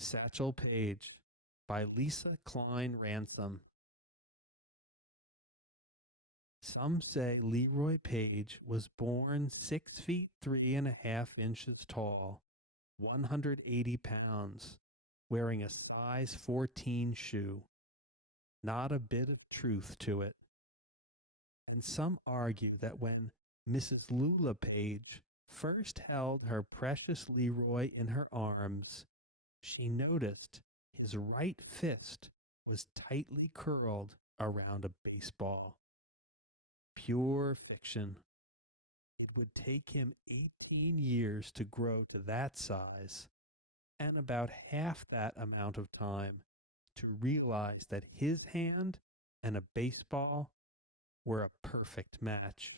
Satchel Paige by Lisa Klein Ransom. Some say Leroy Page was born 6 feet 3.5 inches tall, 180 pounds, wearing a size 14 shoe. Not a bit of truth to it. And some argue that when Mrs. Lula Page first held her precious Leroy in her arms, she noticed his right fist was tightly curled around a baseball. Pure fiction. It would take him 18 years to grow to that size, and about half that amount of time to realize that his hand and a baseball were a perfect match.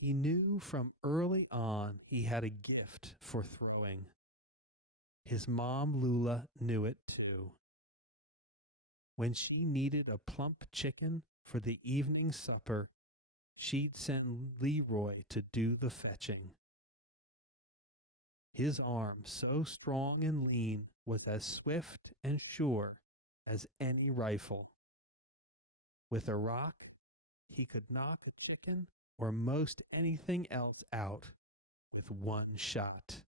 He knew from early on he had a gift for throwing. His mom, Lula, knew it too. When she needed a plump chicken for the evening supper, she'd send Leroy to do the fetching. His arm, so strong and lean, was as swift and sure as any rifle. With a rock, he could knock a chicken or most anything else out with one shot.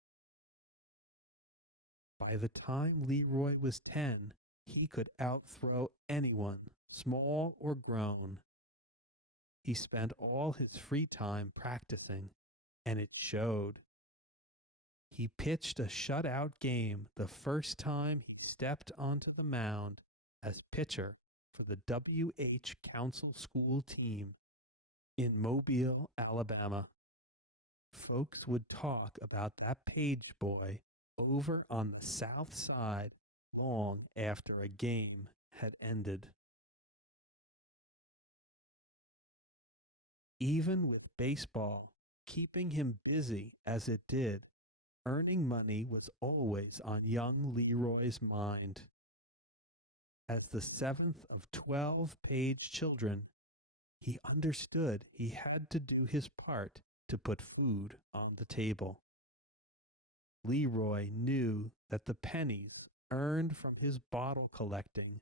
By the time Leroy was 10, he could outthrow anyone, small or grown. He spent all his free time practicing, and it showed. He pitched a shutout game the first time he stepped onto the mound as pitcher for the W.H. Council School team in Mobile, Alabama. Folks would talk about that Page boy over on the South Side long after a game had ended. Even with baseball keeping him busy as it did, earning money was always on young Leroy's mind. As the seventh of 12 Page children, he understood he had to do his part to put food on the table. Leroy knew that the pennies earned from his bottle collecting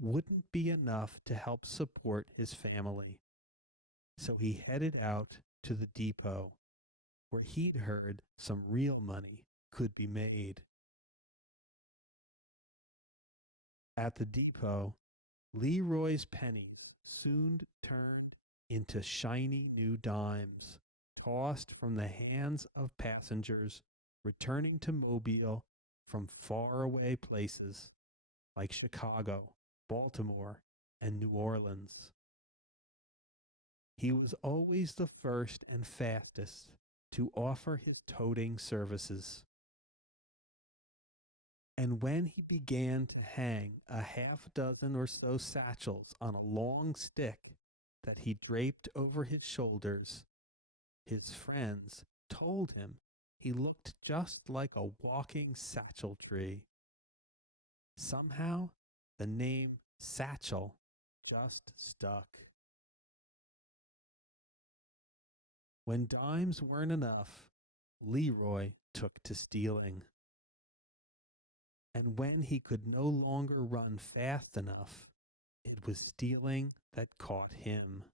wouldn't be enough to help support his family. So he headed out to the depot, where he'd heard some real money could be made. At the depot, Leroy's pennies soon turned into shiny new dimes, tossed from the hands of passengers returning to Mobile from faraway places like Chicago, Baltimore, and New Orleans. He was always the first and fastest to offer his toting services. And when he began to hang a half dozen or so satchels on a long stick that he draped over his shoulders, his friends told him he looked just like a walking satchel tree. Somehow, the name Satchel just stuck. When dimes weren't enough, Leroy took to stealing. And when he could no longer run fast enough, it was stealing that caught him.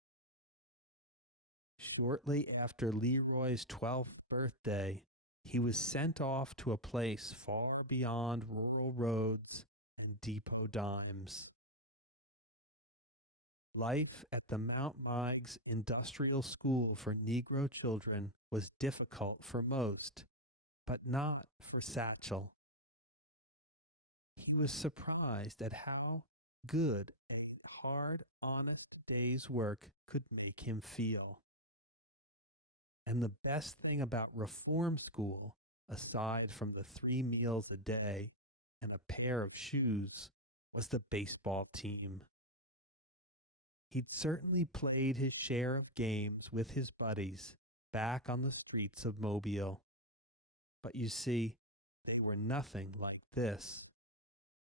Shortly after Leroy's 12th birthday, he was sent off to a place far beyond rural roads and depot dimes. Life at the Mount Meigs Industrial School for Negro children was difficult for most, but not for Satchel. He was surprised at how good a hard, honest day's work could make him feel. And the best thing about reform school, aside from the 3 meals a day and a pair of shoes, was the baseball team. He'd certainly played his share of games with his buddies back on the streets of Mobile. But you see, they were nothing like this.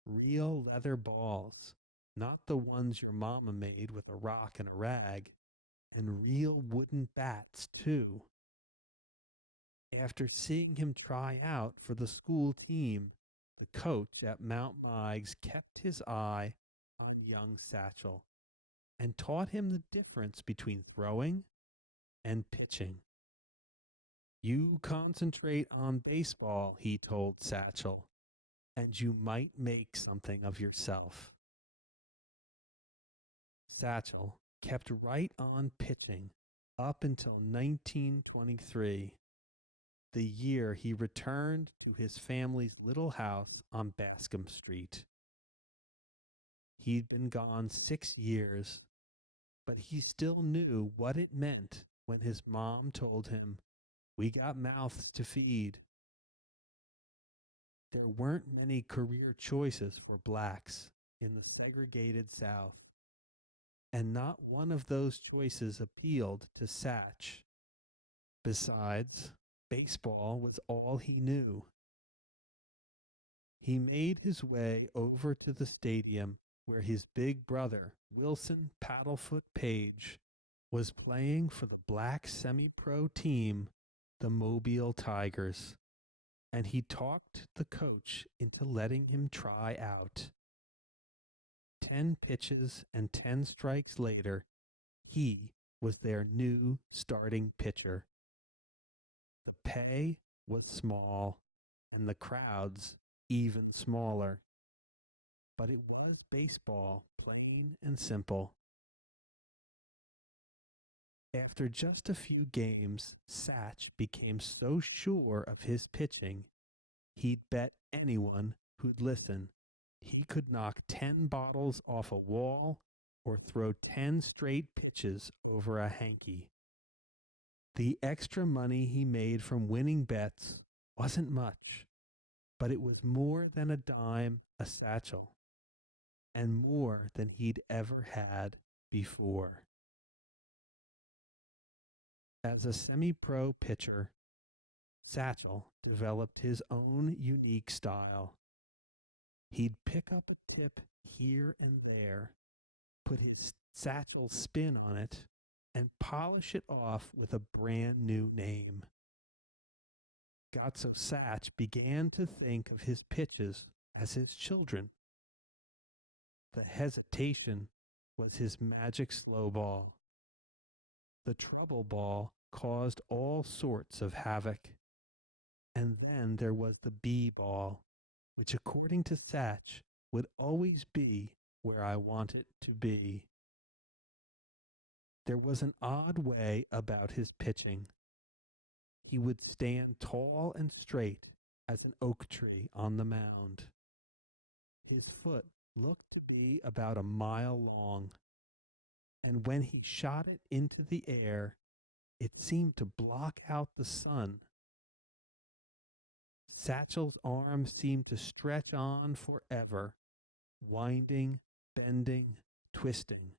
Real leather balls, not the ones your mama made with a rock and a rag, and real wooden bats, too. After seeing him try out for the school team, the coach at Mount Meigs kept his eye on young Satchel and taught him the difference between throwing and pitching. You concentrate on baseball, he told Satchel, and you might make something of yourself. Satchel kept right on pitching up until 1923, the year he returned to his family's little house on Bascom Street. He'd been gone 6 years, but he still knew what it meant when his mom told him, "We got mouths to feed." There weren't many career choices for blacks in the segregated South, and not one of those choices appealed to Satch. Besides, baseball was all he knew. He made his way over to the stadium where his big brother, Wilson Paddlefoot Page, was playing for the black semi-pro team, the Mobile Tigers, and he talked the coach into letting him try out. 10 pitches and 10 strikes later, he was their new starting pitcher. The pay was small, and the crowds even smaller. But it was baseball, plain and simple. After just a few games, Satch became so sure of his pitching, he'd bet anyone who'd listen he could knock 10 bottles off a wall or throw 10 straight pitches over a hanky. The extra money he made from winning bets wasn't much, but it was more than a dime a satchel, and more than he'd ever had before. As a semi-pro pitcher, Satchel developed his own unique style. He'd pick up a tip here and there, put his Satchel spin on it, and polish it off with a brand new name. Gatso Satch began to think of his pitches as his children. The hesitation was his magic slow ball. The trouble ball caused all sorts of havoc. And then there was the B ball, which according to Satch would always be where I want it to be. There was an odd way about his pitching. He would stand tall and straight as an oak tree on the mound. His foot looked to be about a mile long, and when he shot it into the air, it seemed to block out the sun. Satchel's arms seemed to stretch on forever, winding, bending, twisting.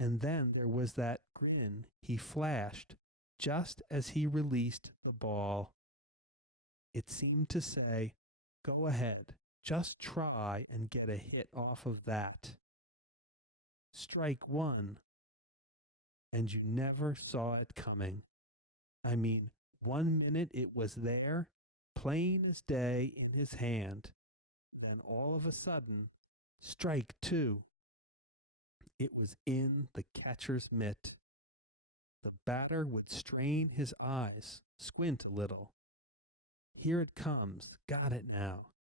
And then there was that grin he flashed just as he released the ball. It seemed to say, "Go ahead, just try and get a hit off of that. Strike one." And you never saw it coming. I mean, 1 minute it was there, plain as day in his hand. Then all of a sudden, strike two. It was in the catcher's mitt. The batter would strain his eyes, squint a little. Here it comes, got it now.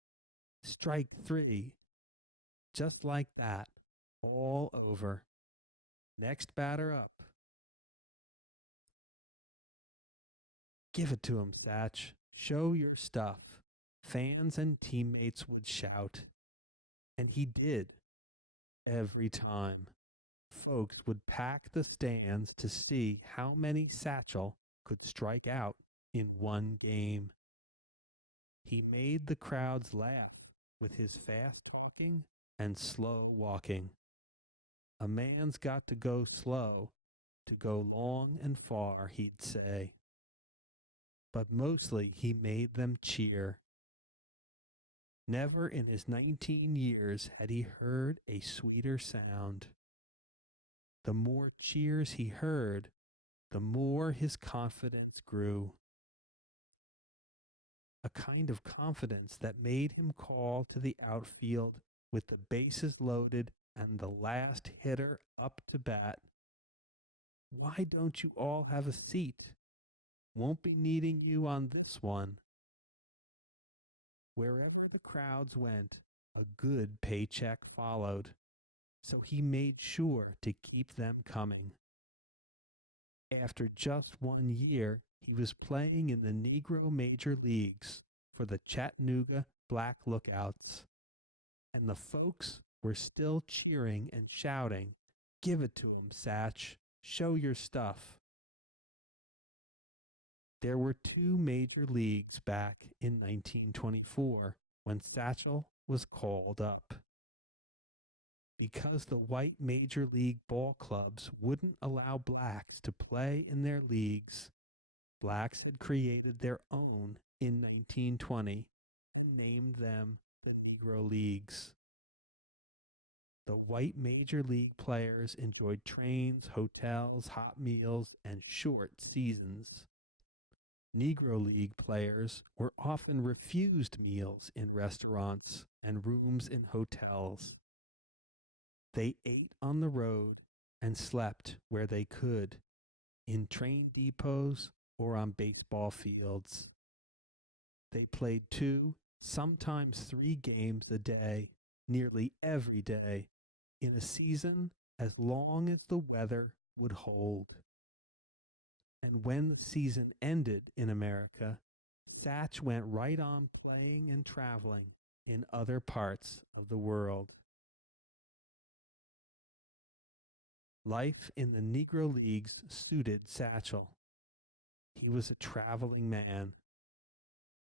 Strike three. Just like that, all over. Next batter up. Give it to him, Satch. Show your stuff. Fans and teammates would shout. And he did. Every time. Folks would pack the stands to see how many Satchel could strike out in one game. He made the crowds laugh with his fast talking and slow walking. A man's got to go slow to go long and far, he'd say. But mostly he made them cheer. Never in his 19 years had he heard a sweeter sound. The more cheers he heard, the more his confidence grew. a kind of confidence that made him call to the outfield with the bases loaded and the last hitter up to bat. "Why don't you all have a seat? Won't be needing you on this one." Wherever the crowds went, a good paycheck followed, so he made sure to keep them coming. After just 1 year, he was playing in the Negro major leagues for the Chattanooga Black Lookouts, and the folks were still cheering and shouting, "Give it to him, Satch. Show your stuff." There were two major leagues back in 1924 when Satchel was called up. Because the white major league ball clubs wouldn't allow blacks to play in their leagues, blacks had created their own in 1920 and named them the Negro Leagues. The white major league players enjoyed trains, hotels, hot meals, and short seasons. Negro League players were often refused meals in restaurants and rooms in hotels. They ate on the road and slept where they could, in train depots or on baseball fields. They played 2, sometimes 3 games a day, nearly every day, in a season as long as the weather would hold. And when the season ended in America, Satch went right on playing and traveling in other parts of the world. Life in the Negro Leagues suited Satchel. He was a traveling man.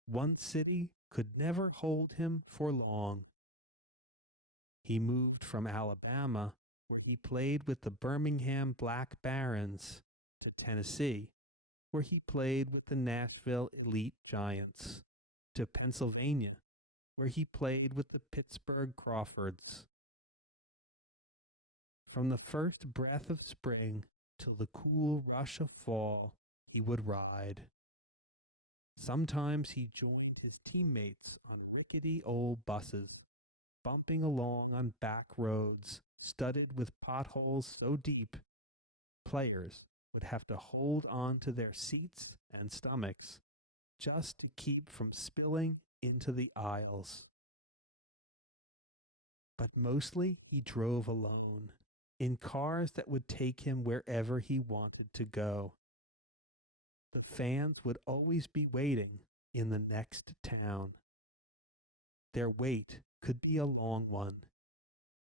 One city could never hold him for long. He moved from Alabama, where he played with the Birmingham Black Barons, to Tennessee, where he played with the Nashville Elite Giants, to Pennsylvania, where he played with the Pittsburgh Crawfords. From the first breath of spring till the cool rush of fall, he would ride. Sometimes he joined his teammates on rickety old buses, bumping along on back roads studded with potholes so deep players would have to hold on to their seats and stomachs just to keep from spilling into the aisles. But mostly he drove alone, in cars that would take him wherever he wanted to go. The fans would always be waiting in the next town. Their wait could be a long one.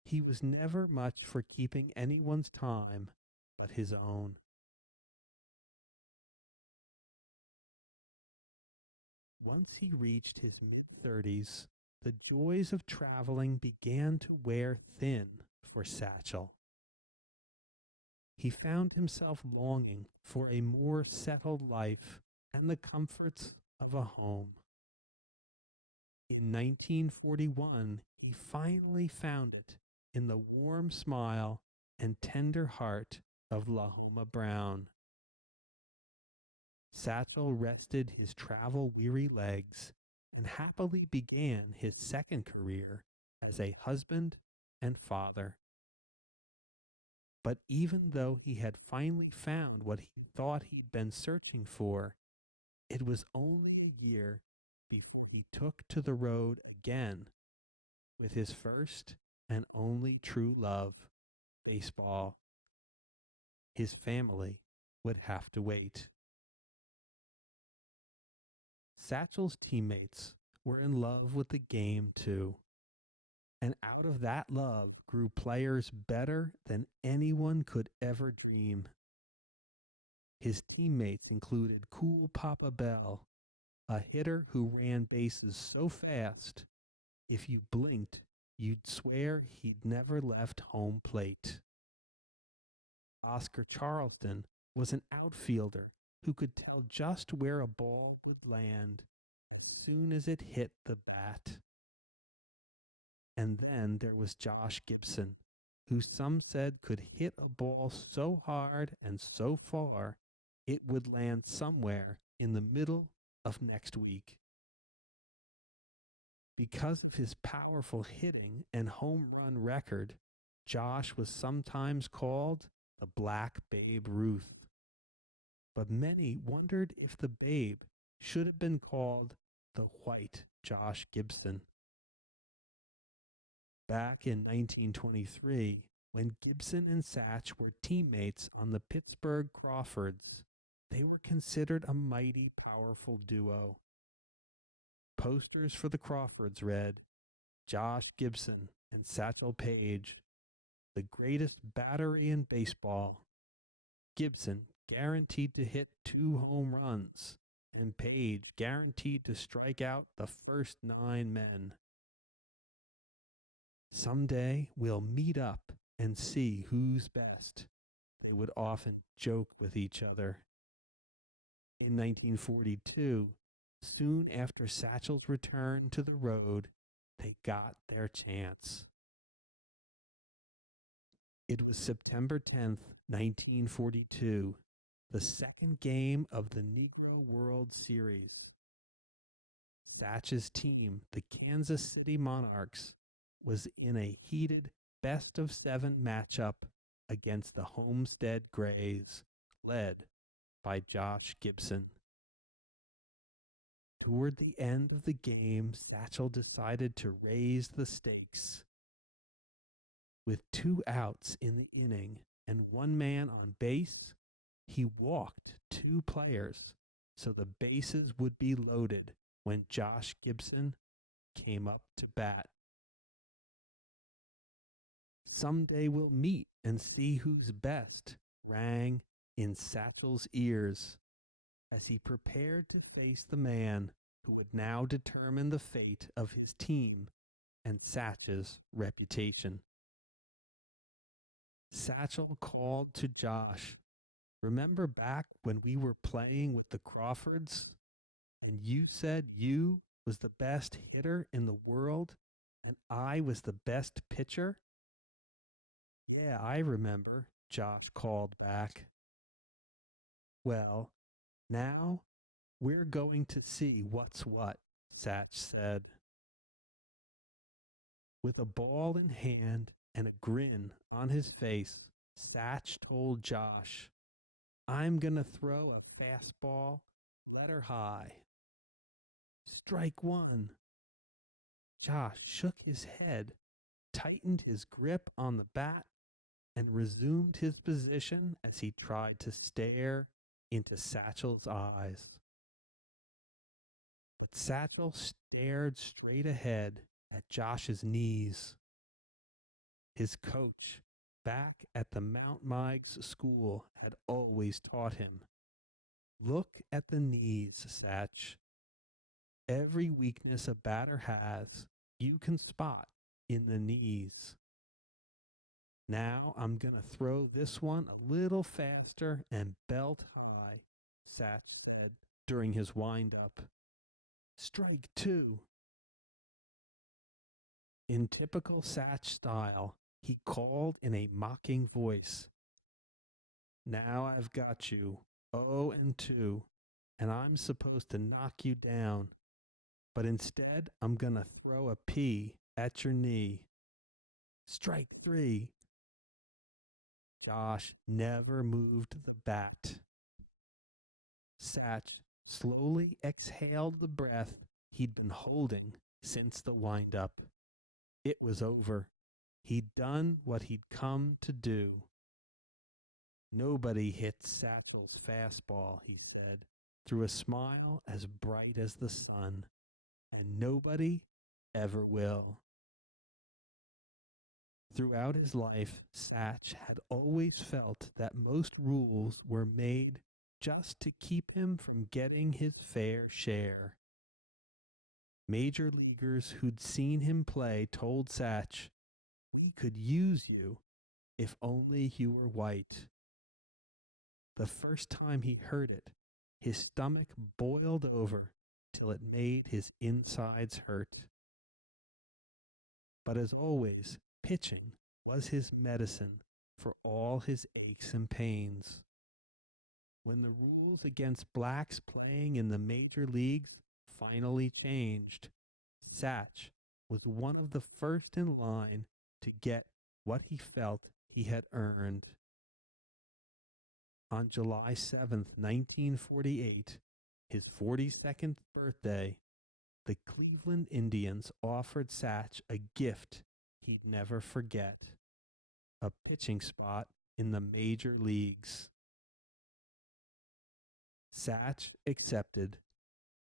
He was never much for keeping anyone's time but his own. Once he reached his mid-30s, the joys of traveling began to wear thin for Satchel. He found himself longing for a more settled life and the comforts of a home. In 1941, he finally found it in the warm smile and tender heart of Lahoma Brown. Satchel rested his travel-weary legs and happily began his second career as a husband and father. But even though he had finally found what he thought he'd been searching for, it was only a year before he took to the road again with his first and only true love, baseball. His family would have to wait. Satchel's teammates were in love with the game too, and out of that love grew players better than anyone could ever dream. His teammates included Cool Papa Bell, a hitter who ran bases so fast, if you blinked, you'd swear he'd never left home plate. Oscar Charleston was an outfielder who could tell just where a ball would land as soon as it hit the bat. And then there was Josh Gibson, who some said could hit a ball so hard and so far it would land somewhere in the middle of next week. Because of his powerful hitting and home run record, Josh was sometimes called the Black Babe Ruth. But many wondered if the Babe should have been called the White Josh Gibson. Back in 1923, when Gibson and Satch were teammates on the Pittsburgh Crawfords, they were considered a mighty powerful duo. Posters for the Crawfords read, Josh Gibson and Satchel Paige, the greatest battery in baseball. Gibson guaranteed to hit 2 home runs, and Paige guaranteed to strike out the first 9 men. Someday we'll meet up and see who's best, they would often joke with each other. In 1942, soon after Satchel's return to the road, they got their chance. It was September 10th, 1942, the second game of the Negro World Series. Satch's team, the Kansas City Monarchs, was in a heated best-of-7 matchup against the Homestead Grays, led by Josh Gibson. Toward the end of the game, Satchel decided to raise the stakes. With 2 outs in the inning and 1 man on base, he walked 2 players so the bases would be loaded when Josh Gibson came up to bat. Someday we'll meet and see who's best, rang in Satchel's ears as he prepared to face the man who would now determine the fate of his team and Satch's reputation. Satchel called to Josh, remember back when we were playing with the Crawfords and you said you was the best hitter in the world and I was the best pitcher? Yeah, I remember, Josh called back. Well, now we're going to see what's what, Satch said. With a ball in hand and a grin on his face, Satch told Josh, I'm going to throw a fastball, letter high. Strike 1. Josh shook his head, tightened his grip on the bat, and resumed his position as he tried to stare into Satchel's eyes. But Satchel stared straight ahead at Josh's knees. His coach, back at the Mount Meigs school, had always taught him, look at the knees, Satch. Every weakness a batter has, you can spot in the knees. Now I'm going to throw this one a little faster and belt high, Satch said during his wind-up. Strike 2. In typical Satch style, he called in a mocking voice. Now I've got you, 0-2, and I'm supposed to knock you down. But instead, I'm going to throw a P at your knee. Strike 3. Josh never moved the bat. Satch slowly exhaled the breath he'd been holding since the wind-up. It was over. He'd done what he'd come to do. Nobody hits Satchel's fastball, he said, through a smile as bright as the sun, and nobody ever will. Throughout his life, Satch had always felt that most rules were made just to keep him from getting his fair share. Major leaguers who'd seen him play told Satch, we could use you if only you were white. The first time he heard it, his stomach boiled over till it made his insides hurt. But as always, pitching was his medicine for all his aches and pains. When the rules against blacks playing in the major leagues finally changed, Satch was one of the first in line to get what he felt he had earned. On July 7th, 1948, his 42nd birthday, the Cleveland Indians offered Satch a gift he'd never forget, a pitching spot in the major leagues. Satch accepted,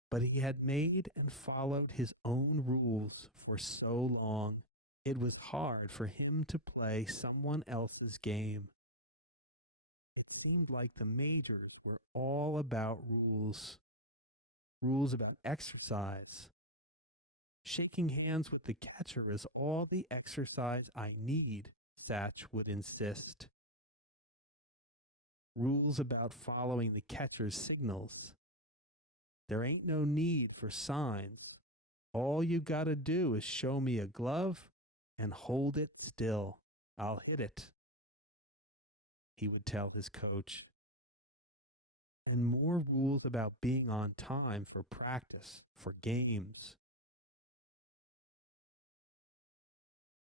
but he had made and followed his own rules for so long, it was hard for him to play someone else's game. It seemed like the majors were all about rules, rules about exercise. Shaking hands with the catcher is all the exercise I need, Satch would insist. Rules about following the catcher's signals. There ain't no need for signs. All you gotta do is show me a glove and hold it still. I'll hit it, he would tell his coach. And more rules about being on time for practice, for games.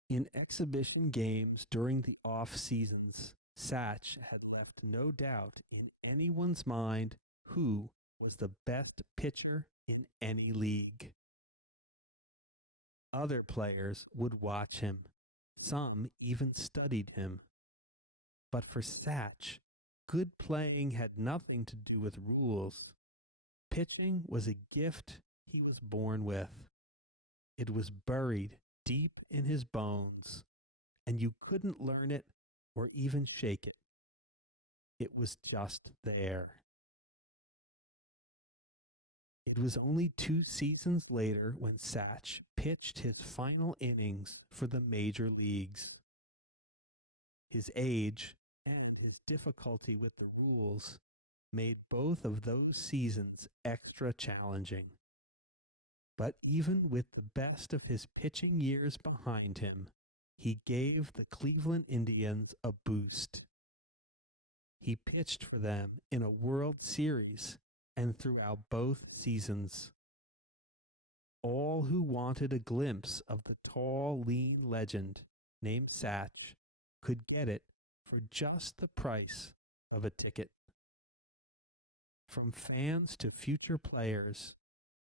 In exhibition games during the off seasons, Satch had left no doubt in anyone's mind who was the best pitcher in any league. Other players would watch him. Some even studied him. But for Satch, good playing had nothing to do with rules. Pitching was a gift he was born with. It was buried deep in his bones, and you couldn't learn it or even shake it. It was just there. It was only 2 seasons later when Satch pitched his final innings for the major leagues. His age and his difficulty with the rules made both of those seasons extra challenging. But even with the best of his pitching years behind him, he gave the Cleveland Indians a boost. He pitched for them in a World Series and throughout both seasons. All who wanted a glimpse of the tall, lean legend named Satch could get it for just the price of a ticket. From fans to future players,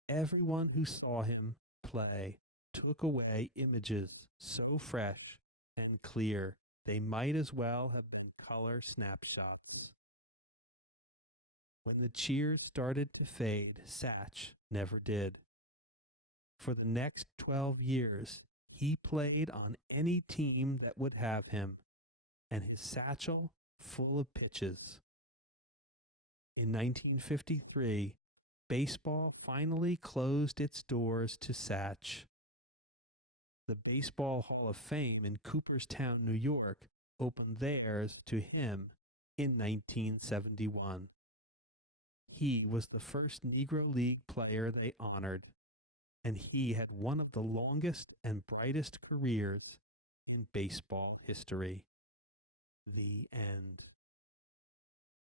everyone who saw him play took away images so fresh and clear they might as well have been color snapshots. When the cheers started to fade, Satch never did. For the next 12 years, he played on any team that would have him, and his satchel full of pitches. In 1953, baseball finally closed its doors to Satch. The Baseball Hall of Fame in Cooperstown, New York, opened theirs to him in 1971. He was the first Negro League player they honored, and he had one of the longest and brightest careers in baseball history. The end.